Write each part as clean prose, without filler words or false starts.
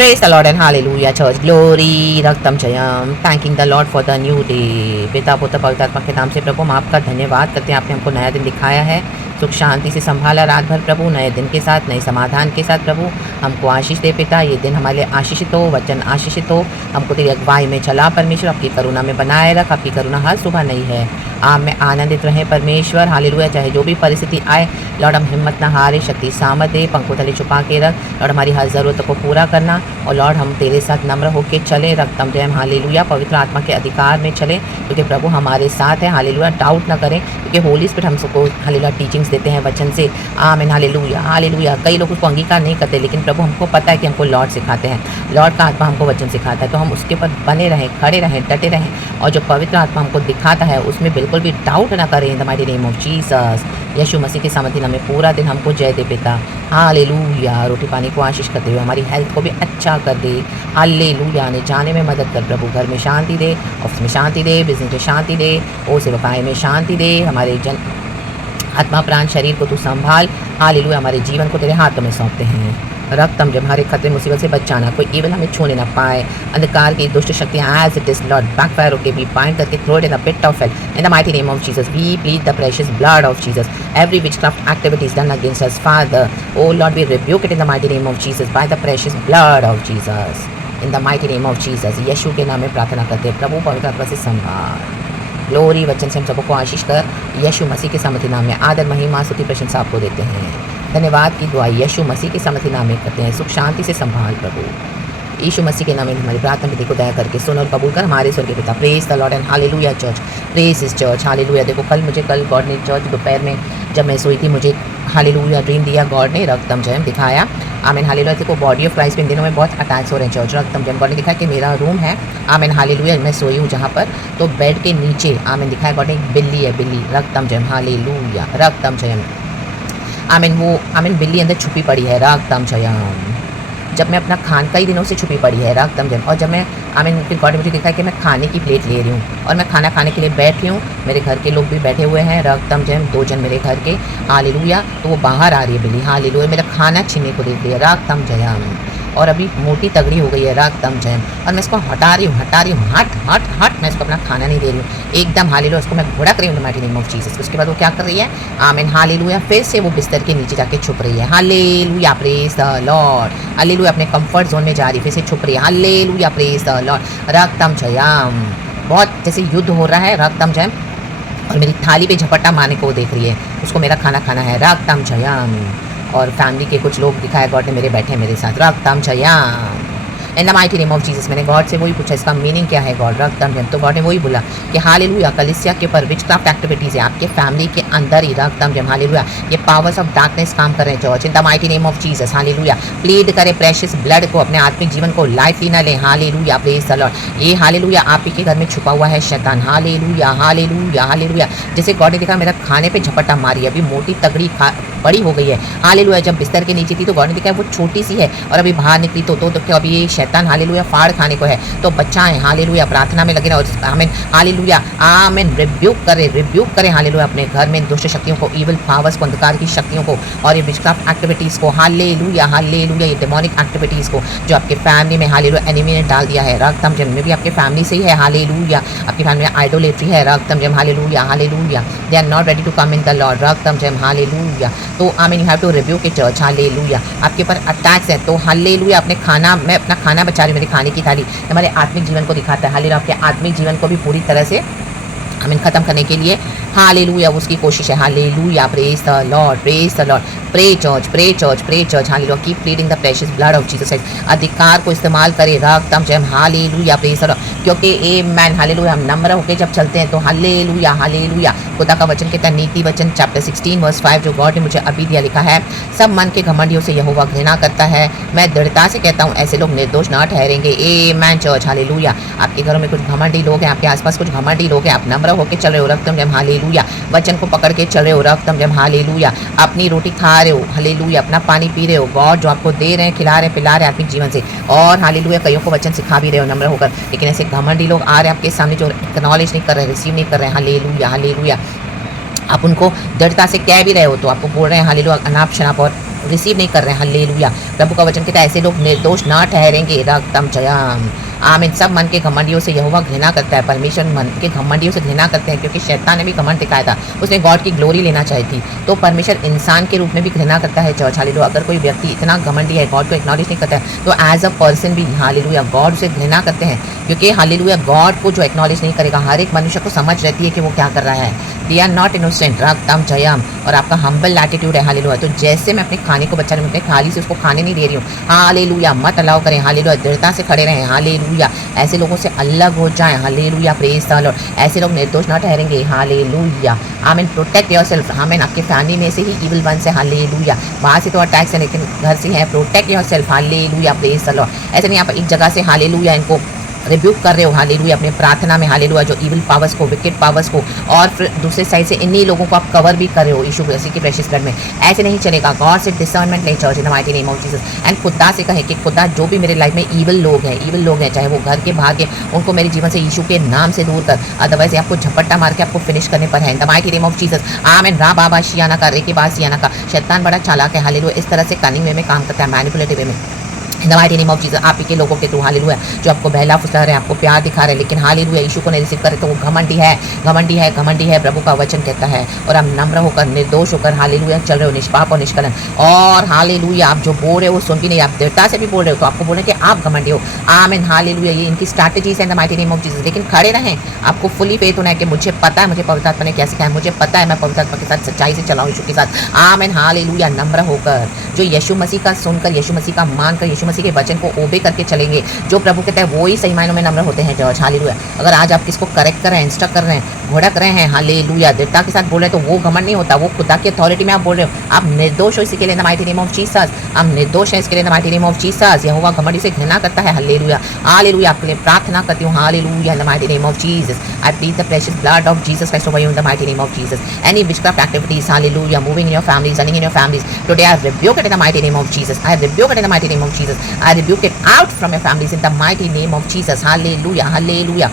Praise the Lord and hallelujah church. Glory रक्तम Jayam. Thanking the Lord for the new day. पिता पुत्र पवित्र आत्मा के नाम से प्रभु हम आपका धन्यवाद करते हैं, आपने हमको नया दिन दिखाया है, सुख शांति से संभाला रात भर प्रभु, नए दिन के साथ नए समाधान के साथ प्रभु हमको आशीष दे पिता। ये दिन हमारे लिए आशीषित हो, वचन आशीषित हो, हमको तेरी अगुवाई में चला परमेश्वर, आपकी करुणा में बनाए रख, आपकी करुणा हर सुबह नहीं है। आप में आनंदित रहें परमेश्वर, हालेलुया। चाहे जो भी परिस्थिति आए लॉर्ड हम हिम्मत ना हारे, शक्ति सामर्थ दे, पंखों तले छुपा के रख लॉर्ड, हमारी हर ज़रूरत को पूरा करना। और लॉर्ड हम तेरे साथ नम्र होकर चले, रक्तम जयम हालेलुया, पवित्र आत्मा के अधिकार में चले, क्योंकि प्रभु हमारे साथ है हालेलुया। डाउट ना करें, क्योंकि होली स्पिरिट हम सबको हालेलुया टीचिंग्स देते हैं वचन से। आमीन हालेलुया हालेलुया। कई लोग उसको अंगीकार नहीं करते, लेकिन प्रभु हमको पता है कि हमको लॉर्ड सिखाते हैं, लॉर्ड का आत्मा हमको वचन सिखाता है, तो हम उसके ऊपर बने रहें, खड़े रहें, डटे रहें, और जो पवित्र आत्मा हमको दिखाता है उसमें बिल्कुल भी डाउट ना करें। In the mighty name of Jesus, यीशु मसीह के सामर्थ्य नाम में पूरा दिन हमको जय दे पिता। हालेलुया। रोटी पानी को आशीष करते हुए हमारी हेल्थ को भी अच्छा कर दे। हालेलुया। आने जाने में मदद कर प्रभु, घर में शांति दे, ऑफिस में शांति दे, बिजनेस में शांति दे, ओ सेवकाई में शांति दे। हमारे आत्मा प्राण शरीर को तू संभाल। हालेलुया। हमारे जीवन को तेरे हाथों में सौंपते हैं। रक्तम जब हमारे खतरे मुसीबत से बचाना, कोई इवन हमें छूने ना पाए। अंधकार की दुष्ट शक्तियाँ as it is lord backfire होके भी बाइंड करके throw it in the pit of hell in the mighty name of Jesus. We plead the precious blood of Jesus every witchcraft activities done against us father, O lord we rebuke it in the mighty name of Jesus by the precious blood of Jesus in the mighty name of Jesus. यीशु के नाम में प्रार्थना करते हैं प्रभु, पवित्र आत्मा से संभाल। ग्लोरी वचन से हम सबको आशीष कर, यीशु मसीह के सामर्थ्य नाम में आदर महिमा स्तुति प्रशंसा आपको देते हैं। धन्यवाद की दुआ यीशु मसीह के सामर्थ्य नाम में करते हैं। सुख शांति से संभाल प्रभु, यीशु मसीह के नाम में हमारी प्रार्थना विधि को दया करके सुन और कबूल कर हमारे स्वर्गीय पिता। Praise the Lord and hallelujah church, praise इस चर्च हालेलुया। देखो कल गॉड ने चर्च दोपहर में जब मैं सोई थी, मुझे हालेलुया ड्रीम दिया गॉड ने, रक्तम जयम दिखाया। आमीन हालेलुया। देखो बॉडी ऑफ क्राइस्ट इन दिनों में बहुत अटैक्स हो रहे हैं चर्च, रक्तम जयम। गॉड ने दिखाया कि मेरा रूम है, आमीन हालेलुया, मैं सोई हूँ जहाँ पर, तो बेड के नीचे आमीन दिखाया गॉड ने एक बिल्ली है, बिल्ली, रक्तम जयम हालेलुया, रक्तम जयम। आमीन वो आमीन बिल्ली अंदर छुपी पड़ी है, रक्तम जयम। जब मैं अपना खान कई दिनों से छुपी पड़ी है, रक्तम जयम। और जब मैं आमीन फिर गॉड ने मुझे दिखा कि मैं खाने की प्लेट ले रही हूँ और मैं खाना खाने के लिए बैठी हूँ, मेरे घर के लोग भी बैठे हुए हैं, रक्तम जयम, 2 जन मेरे घर के, हालेलुया। तो वो बाहर आ रही है बिल्ली, हालेलुया, मेरा खाना छीनने को देख रही है, रक्तम जयम। और अभी मोटी तगड़ी हो गई है, रक्तम जयम। और मैं इसको हटा रही हूँ, हट हट हट, मैं इसको अपना खाना नहीं दे रही हूँ एकदम, हालेलुया। उसको मैं घुड़क रही हूँ माइटी नेम ऑफ जीसस। उसके बाद वो क्या कर रही है, आमीन हालेलुया, फिर से वो बिस्तर के नीचे जाके छुप रही है, hallelujah, praise the Lord, hallelujah. अपने कंफर्ट जोन में जा रही है, फिर से छुप रही है, हालेलुया, प्रेज द लॉर्ड, रक्तम जयम। बहुत जैसे युद्ध हो रहा है, रक्तम जयम। और मेरी थाली पे झपट्टा मारने को देख रही है, उसको मेरा खाना खाना है, रक्तम जयम। और फैमिली के कुछ लोग दिखाए गॉड ने, मेरे बैठे मेरे साथ, रक्तम जयम। In the mighty name of Jesus. मैंने गॉड से वही पूछा इसका मीनिंग क्या है गॉड, रक्तम जयम। तो गॉड ने वही बोला कि हालेलुया, कलीसिया के ऊपर विचक्राफ्ट एक्टिविटीज़ है, आपके फैमिली के अंदर ही, रक्तम जयम हालेलुया। ये पावर्स ऑफ डार्कनेस काम कर रहे हैं church, in the mighty name of Jesus hallelujah. Plead करें प्रेशियस ब्लड को, अपने आत्मिक जीवन को लाइटली न लें, हालेलुया, प्रेज द लॉर्ड। ये हालेलुया आप ही के घर में छुपा हुआ है शैतान, हालेलुया हालेलुया हालेलुया। जैसे गॉड ने देखा मेरा खाने पे झपट्टा मारी, अभी मोटी तगड़ी बड़ी हो गई है, हालेलुया। जब बिस्तर के नीचे थी तो गॉड ने देखा वो छोटी सी है, और अभी बाहर निकली तो क्या अभी ये शैतान हालेलुया फाड़ खाने को है, तो बच्चाएं हालेलुया प्रार्थना में लगे रहे, और आमीन हालेलुया, आमीन रिब्यूक करें हालेलुया अपने घर में दुष्ट शक्तियों को, इविल पावर्स को, अंधकार की शक्तियों को, और ये विचक्राफ्ट एक्टिविटीज़ को, हालेलुया हालेलुया, ये डेमोनिक एक्टिविटीज़ को जो आपके फैमिली में हालेलुया एनिमी ने डाल दिया है, रक्तम जयम। में भी आपके फैमिली से ही है, हालेलुया। आपकी फैमिली में आइडोलेट्री है, रक्तम जयम hallelujah hallelujah. They are not ready to come in the lord, रक्तम जयम हालेलुया। तो amen you have to review के चर्च, हालेलुया। आपके ऊपर अटैक्स है तो हालेलुया, अपने खाना, मैं अपना खाना बचा रही हूँ, मेरी खाने की थाली हमारे आत्मिक जीवन को दिखाता है, हालेलुया। आपके आत्मिक जीवन को भी पूरी तरह से आमीन खत्म करने के लिए हालेलुया उसकी कोशिश है, hallelujah, praise the Lord, praise the Lord. Pray church, pray church, pray church, hallelujah. Keep pleading the precious blood of Jesus Christ. अधिकार को इस्तेमाल करें, रक्तम जयम हालेलुया, प्रेज द लॉर्ड। क्योंकि आमेन हालेलुया, हम नम्र होकर जब चलते हैं तो हालेलुया हालेलुया। खुदा का वचन कहता है, नीति वचन चैप्टर 16 वर्स 5 जो गॉड ने मुझे अभी दिया, लिखा है, सब मन के घमंडियों से यहोवा घृणा करता है, मैं दृढ़ता से कहता हूँ ऐसे लोग निर्दोष ना ठहरेंगे। आमेन चर्च, हालेलुया। आपके घरों में कुछ घमंडी लोग हैं, आपके आसपास कुछ घमंडी लोग हैं, आप नम्र होकर चल रहे हो, रक्तम जयम हालेलुया। वचन को पकड़ के चल रहे हो, रक्तम जयम हालेलुया। अपनी रोटी खा रहे हो, हालेलुया। अपना पानी पी रहे हो, गॉड जो आपको दे रहे हैं, खिला रहे हैं, पिला रहे हैं आत्मिक जीवन से, और हालेलुया कईयों को वचन सिखा भी रहे हो नम्र होकर। लेकिन ऐसे घमंडी लोग आ रहे हैं आपके सामने जो एक्नॉलेज नहीं कर रहे, रिसीव नहीं कर रहे हैं, हालेलुया हालेलुया। आप उनको दृढ़ता से कह भी रहे हो तो आपको बोल रहे हैं हालेलुया अनाप शनाप और रिसीव नहीं कर रहे हैं। हालेलुया। प्रभु का वचन कहता है ऐसे लोग निर्दोष ना ठहरेंगे। रक्तम जयम। आमीन। सब मन के घमंडियों से यहोवा घृणा करता है। परमेश्वर मन के घमंडियों से घृणा करते हैं, क्योंकि शैतान ने भी घमंड दिखाया था, उसने गॉड की ग्लोरी लेना चाही थी। तो परमेश्वर इंसान के रूप में भी घृणा करता है चर्च। हालेलुया। अगर कोई व्यक्ति इतना घमंडी है, गॉड को एक्नॉलेज नहीं करता है, तो एज अ पर्सन भी हालेलुया गॉड से घृणा करते हैं, क्योंकि हालेलुया गॉड को जो एक्नॉलेज नहीं करेगा, हर एक मनुष्य को समझ रहती है कि वो क्या कर रहा है। They are not innocent. रक्तम जयम। और आपका हम्बल एटीट्यूड है। हालेलुया। तो जैसे मैं अपने खाने को बच्चा नहीं, खाली से उसको खाने नहीं दे रही हूँ। हालेलुया। मत अलाउ करें। हालेलुया। दृढ़ता से खड़े रहें। हालेलुया। ऐसे लोगों से अलग हो जाएं। हालेलुया। Praise the Lord. ऐसे लोग निर्दोष ना ठहरेंगे। हालेलुया। आमीन। Protect yourself. आमीन। आपके फैमिली में से ही इविल वन से हालेलुया, बाहर से तो अटैक्स है, लेकिन घर से है। Protect yourself. Hallelujah. Praise the Lord. ऐसे नहीं आप एक जगह से हालेलुया इनको रिब्यूक कर रहे हो। हालेलुया। अपने प्रार्थना में हालेलुया जो इविल पावर्स को, विकेट पावर्स को, और फिर दूसरे साइड से इन्हीं लोगों को आप कवर भी कर रहे हो यीशु मसीह के प्रेशियस ब्लड में। ऐसे नहीं चलेगा। गॉड से डिसर्नमेंट नहीं church in the mighty name of Jesus. And खुदा से कहे कि खुदा जो भी मेरे लाइफ में इविल लोग हैं, चाहे वो घर के बाहर के, उनको मेरे जीवन से यीशु के नाम से दूर कर। अदरवाइज आपको झपट्टा मार के आपको फिनिश करने पर है। इन the mighty name of Jesus. आमीन। रा बाबा शियाना का रे के बाद सियाना का। शैतान बड़ा चालाक है। हालेलुया। इस तरह से कनिंग वे में काम करता है, मैनिपुलेटिव वे में। इन the mighty name of Jesus. आप ही के लोगों के थ्रू हालेलुया जो आपको बहला फुसला रहे हैं, आपको प्यार दिखा रहे हैं, लेकिन हालेलुया यीशु को नहीं रिसीव करे, तो वो घमंडी है, घमंडी है, घमंडी है। प्रभु का वचन कहता है। और आप नम्र होकर, निर्दोष होकर हालेलुया चल रहे हो, निष्पाप और निष्कलन। और हालेलुया आप जो बोल रहे हो वो सुन भी नहीं, आप दृढ़ता से भी बोल रहे हो, तो आपको बोले कि आप घमंडी हो। आमीन। हालेलुया। ये इनकी स्ट्रैटेजीज है इन the mighty name of Jesus. लेकिन खड़े रहें। आपको फुली फेथ होना है कि मुझे पता है, मुझे पवित्र आत्मा ने क्या सिखाया, मुझे पता है मैं पवित्र आत्मा के साथ सच्चाई से चलाऊं यीशु के साथ। आमीन। हालेलुया। नम्र होकर, जो यीशु मसीह का सुनकर, यीशु मसीह का मानकर, यीशु मसीह के वचन को ओबे करके चलेंगे, जो प्रभु कहता है वो ही सही मायनों में नम्र होते हैं चर्च। हालेलुया। अगर आज आप किसको करेक्ट कर रहे हैं, इंस्ट्रक्ट कर रहे हैं, भड़क रहे हैं, हालेलुया दृढ़ता के साथ बोल रहे हैं, तो वो घमंड नहीं होता, वो खुदा की अथॉरिटी में आप बोल रहे हो। आप निर्दोष हो, इसी के लिए in the mighty name of Jesus. आप निर्दोष हैं, इसके लिए in the mighty name of Jesus. यहोवा घमंडी से घृणा करता है। हालेलुया। हालेलुया। आपके लिए प्रार्थना करती हूँ। Hallelujah. In the mighty name of Jesus I plead the precious blood of Jesus Christ over you in the mighty name of Jesus. Any witchcraft activities hallelujah moving in your families, running in your families, today I rebuke it in the mighty name of Jesus. I rebuke it in the mighty name of Jesus. I rebuke it out from your families in the mighty name of Jesus. Hallelujah. Hallelujah.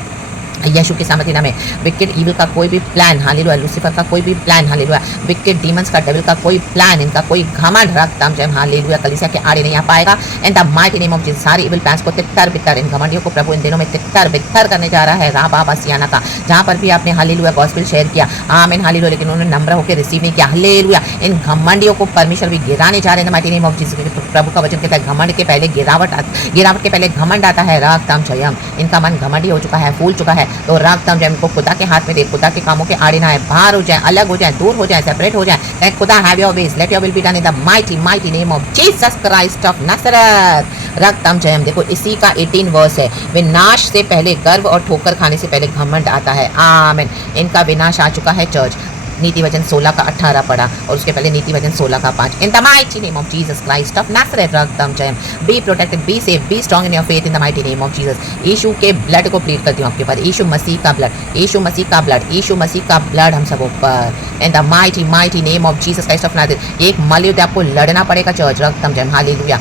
यीशु के सामर्थ्य नाम है। Wicket evil का कोई भी plan, hallelujah, Lucifer का कोई भी प्लान, हालेलुया, विकेट डीमंस का, डेविल का कोई प्लान, इनका कोई घमंड रक्तम जय हालेलुया कलीसिया के आड़े नहीं आ पाएगा। इन the mighty name of Jesus सारी ईविल प्लान्स को तितर बितर, इन घमंडियों को प्रभु इन दिनों में तितर बितर करने जा रहा है। रा बाबा सियाना का, जहां पर भी आपने हालेलुया गॉस्पेल शेयर किया, आमीन हालेलुया, लेकिन उन्होंने नम्र होकर रिसीव नहीं किया। हालेलुया। इन घमंडियों को परमेश्वर भी गिराने जा रहे हैं। Mighty name of Jesus. प्रभु का वचन कहता है घमंड के पहले गिरावट के पहले घमंड आता है। रक्तम जयम। इनका मन घमंडी हो चुका है, फूल चुका है, तो रक्तम इनको खुदा के हाथ में दे, खुदा के कामों के आड़े ना है, बाहर हो जाए, अलग हो जाए, दूर हो जाए, सेपरेट हो जाए। कहें खुदा have your ways, let your will be done in the mighty mighty name of Jesus Christ of नासरत। रक्तम जयम। देखो इसी का 18 वर्स है। विनाश से पहले गर्व और ठोकर खाने से पहले घमंड आता है। आमीन। इनका विनाश आ चुका है चर्च। नीति वचन 16 का 18 पढ़ा, और उसके पहले नीति वचन 16 का 5। In the mighty name of Jesus Christ of नासरत। रक्तम जयम। Be protected, be safe, be strong in your faith in the mighty name of Jesus. यीशु के ब्लड को प्लीड करती हूँ आपके ऊपर, यीशु मसीह का ब्लड, यीशु मसीह का ब्लड, यीशु मसीह का ब्लड हम सब ऊपर। In the mighty mighty name of Jesus Christ of नासरत। ये एक मलयुद्ध आपको लड़ना पड़ेगा चर्च। रक्तम जयम। हालेलुया।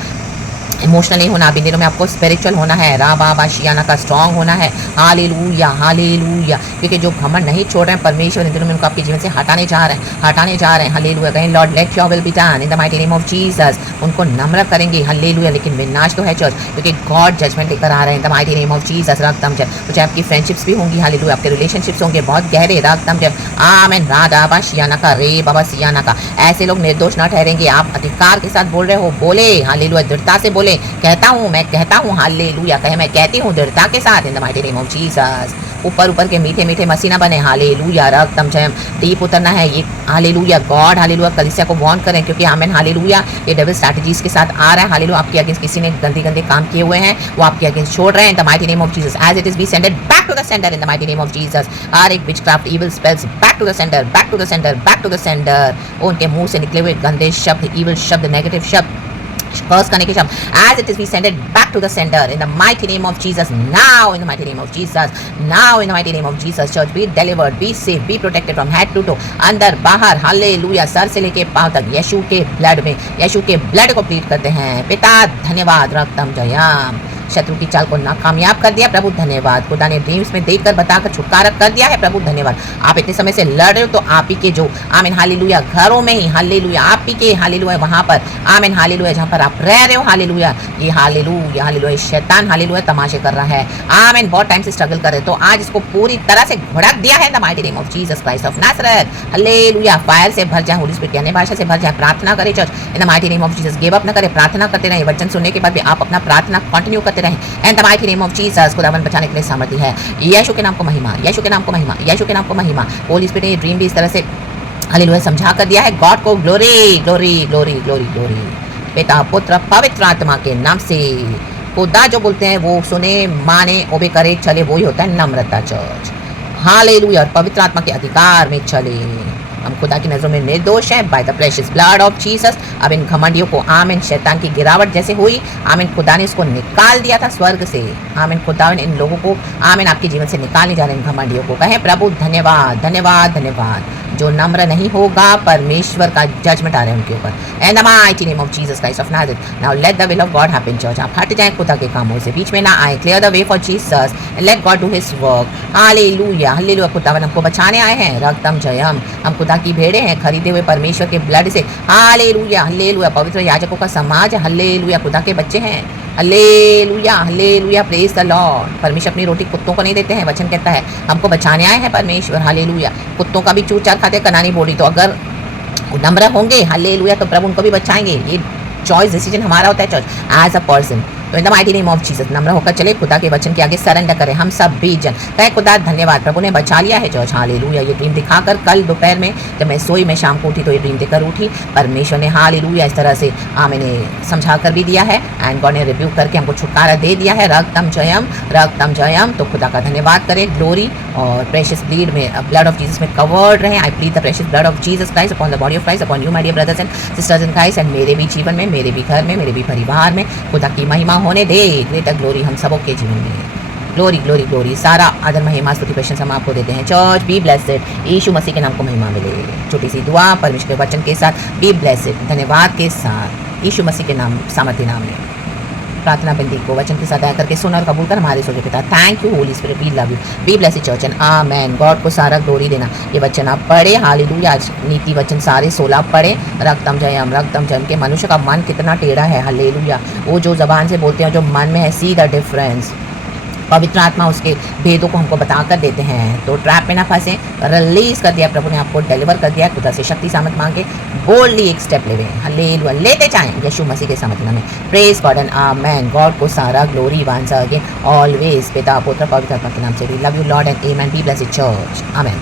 इमोशनल नहीं होना, अभी दिनों में आपको स्पिरिचुअल होना है। रा बाबा शियाना का स्ट्रांग होना है। हालेलुया। हालेलुया। क्योंकि जो घमंड नहीं छोड़ रहे हैं परमेश्वर इन दिनों में उनको आपके जीवन से हटाने जा रहे हैं। हालेलुया। कहें Lord late your will be done in the mighty name of Jesus. उनको नम्र करेंगे। हालेलुया। लेकिन विनाश तो है चर्च, क्योंकि गॉड जजमेंट लेकर आ रहे हैं in the mighty name of Jesus. रक्तम जय। तो चाहे आपकी फ्रेंडशिप्स भी होंगी, हालेलुया, आपके रिलेशनशिप्स होंगे बहुत गहरे। रक्तम जय। आमीन। रा बाबा शियाना का, रे बाबा सियाना का। ऐसे लोग निर्दोष न ठहरेंगे। आप अधिकार के साथ बोल रहे हो, बोले हालेलुया, दृढ़ता से बोले। कहता हूँ, मैं कहता हूँ, हालेलुया। कहे मैं कहती हूँ दृढ़ता के साथ इन the mighty name of Jesus. ऊपर ऊपर के मीठे मीठे मसीना बने। हालेलुया। रक्तम जयम। डीप उतरना है ये। हालेलुया। गॉड हालेलुया कलीसिया को वार्न करें, क्योंकि आमीन हालेलुया ये डबल स्ट्रैटेजीज के साथ आ रहा है। हालेलुया। आपके अगेंस्ट किसी ने गंदे गंदे काम किए हुए हैं, वो आपके अगेंस्ट छोड़ रहे हैं in the mighty name of Jesus. As it is be sended back to the sender in the mighty name of Jesus. हर एक witchcraft evil spells back to the sender, back to the sender, back to the sender. उनके मुंह से निकले हुए गंदे शब्द, evil शब्द, नेगेटिव शब्द, कर्स करने के शब्द, as it is we send it back to the sender in the mighty name of Jesus now, in the mighty name of Jesus now, in the mighty name of Jesus. Church be delivered, be safe, be protected from head to toe, अंदर बाहर, hallelujah, sir से लेके पांव तक यीशु के blood में, यीशु के blood को प्लीड करते हैं। पिता धन्यवाद। रक्तम जयम। शत्रु की चाल को नाकामयाब कर दिया प्रभु धन्यवाद। खुदा ने ड्रीम्स में देखकर बताकर छुटकारा कर दिया है प्रभु धन्यवाद। आप इतने समय से लड़ रहे हो तो आप ही के जो आमीन हालेलुया घरों में ही हालेलुया आप ही के हालेलुया वहां पर आमीन हालेलुया जहां पर आप रह रहे हो हालेलुया ये हालेलुया शैतान हालेलुया तमाशे कर रहा है आमीन बहुत टाइम से स्ट्रगल कर रहे तो आज इसको पूरी तरह से भड़क दिया है the mighty name of Jesus Christ of Nazareth hallelujah. Fire से भर जाए होली स्पिरिट की अन्य भाषा से भर जाए प्रार्थना करे church in the mighty name of Jesus give up न करे प्रार्थना करते रहे वचन सुनने के बाद भी आप अपना प्रार्थना कंटिन्यू करते रहे and the mighty name of Jesus खुदावन बचाने के लिए सामर्थ्य है। यीशु के नाम को महिमा यीशु के नाम को महिमा यीशु के नाम को महिमा। होली स्पिरिट ने ये ड्रीम भी इस तरह से हालेलुया समझा कर दिया है। गॉड को glory glory glory glory glory पिता पुत्र पवित्र आत्मा के नाम से खुदा जो बोलते हैं वो सुने माने ओबे करे चले वही होता है नम्रता चर्च हालेलुया। और पवित्र आत्मा के अधिकार में चले हम खुदा की नजरों में निर्दोष हैं bye the precious blood of Jesus. अब इन घमंडियों को आमीन शैतान की गिरावट जैसे हुई आमीन खुदा ने इसको निकाल दिया था स्वर्ग से आमीन खुदा इन लोगों को आमीन आपके जीवन से निकालने जा रहे इन घमंडियों को कहें प्रभु धन्यवाद धन्यवाद धन्यवाद। जो नम्र नहीं होगा परमेश्वर का जजमेंट आ रहा है उनके ऊपर and the mighty name of Jesus Christ of Nazareth. Now let the will of God happen church. आप हट जाएं खुदा के कामों से बीच में ना आए clear the way for Jesus and let God do his work hallelujah hallelujah. खुदावन हमको बचाने आए हैं रक्तम जयम हम खुदा की भेड़े हैं खरीदे हुए परमेश्वर के ब्लड से हालेलुया हालेलुया। पवित्र याजकों का समाज हालेलुया खुदा के बच्चे हैं hallelujah hallelujah praise the Lord. परमेश्वर अपनी रोटी कुत्तों को नहीं देते हैं वचन कहता है हमको बचाने आए हैं परमेश्वर हालेलुया। कुत्तों का भी चूर चार खाते कनानी बोली तो अगर नम्र होंगे हालेलुया तो प्रभु उनको भी बचाएंगे। ये चॉइस डिसीजन हमारा होता है चर्च एज अ पर्सन। तो in the mighty name of Jesus नम्र होकर चले खुदा के वचन के आगे सरेंडर करें हम सब भी जन कहे खुदा धन्यवाद प्रभु ने बचा लिया है चर्च हालेलुया। ये ड्रीम दिखाकर कल दोपहर में जब मैं सोई मैं शाम को उठी तो ये ड्रीम देकर उठी परमेश्वर ने हालेलुया इस तरह से मैंने समझा कर भी दिया है एंड गॉड ने रिव्यू करके हमको छुटकारा दे दिया है रक्तम जयम। तो खुदा का धन्यवाद करें ग्लोरी और प्रेशियस ब्लड में ब्लड ऑफ जीसस में कवर्ड रहे। I plead the precious blood of Jesus Christ upon the body of Christ upon you my dear brothers and sisters in Christ and मेरे भी जीवन में मेरे भी घर में मेरे भी परिवार में खुदा की महिमा होने दे ग्रेटर ग्लोरी हम सबों के जीवन में ग्लोरी ग्लोरी ग्लोरी। सारा आदर महिमा स्तुति प्रशंसा हम आपको देते हैं चर्च बी ब्लेसेड यीशु मसीह के नाम को महिमा मिले। छोटी सी दुआ परमेश्वर के वचन के साथ बी ब्लेसेड धन्यवाद के साथ यीशु मसीह के नाम सामर्थ्य नाम में प्रार्थना बंदी को वचन के साथ आया करके सुन और कबूल कर हमारे सोचे पिता thank you Holy Spirit we love you be bless church and amen. God को सारा ग्लोरी देना। ये वचन आप पढ़े हालेलुया आज नीति वचन सारे 16 पढ़े रक्तम जयम के मनुष्य का मन कितना टेढ़ा है हालेलुया। वो जो जबान से बोलते हैं जो मन में है सी द डिफरेंस पवित्र आत्मा उसके भेदों को हमको बता कर देते हैं तो ट्रैप में ना फंसे रिलीज कर दिया प्रभु ने आपको डिलीवर कर दिया खुदा से शक्ति सामर्थ मांगे बोल्डली एक स्टेप ले हालेलुया लेते जाएं यीशु मसीह के सामर्थ्य में praise God and amen. God को सारा ग्लोरी वंस अगेन ऑलवेज पिता पुत्र पवित्र आत्मा के नाम से we love you Lord and amen be blessed church amen.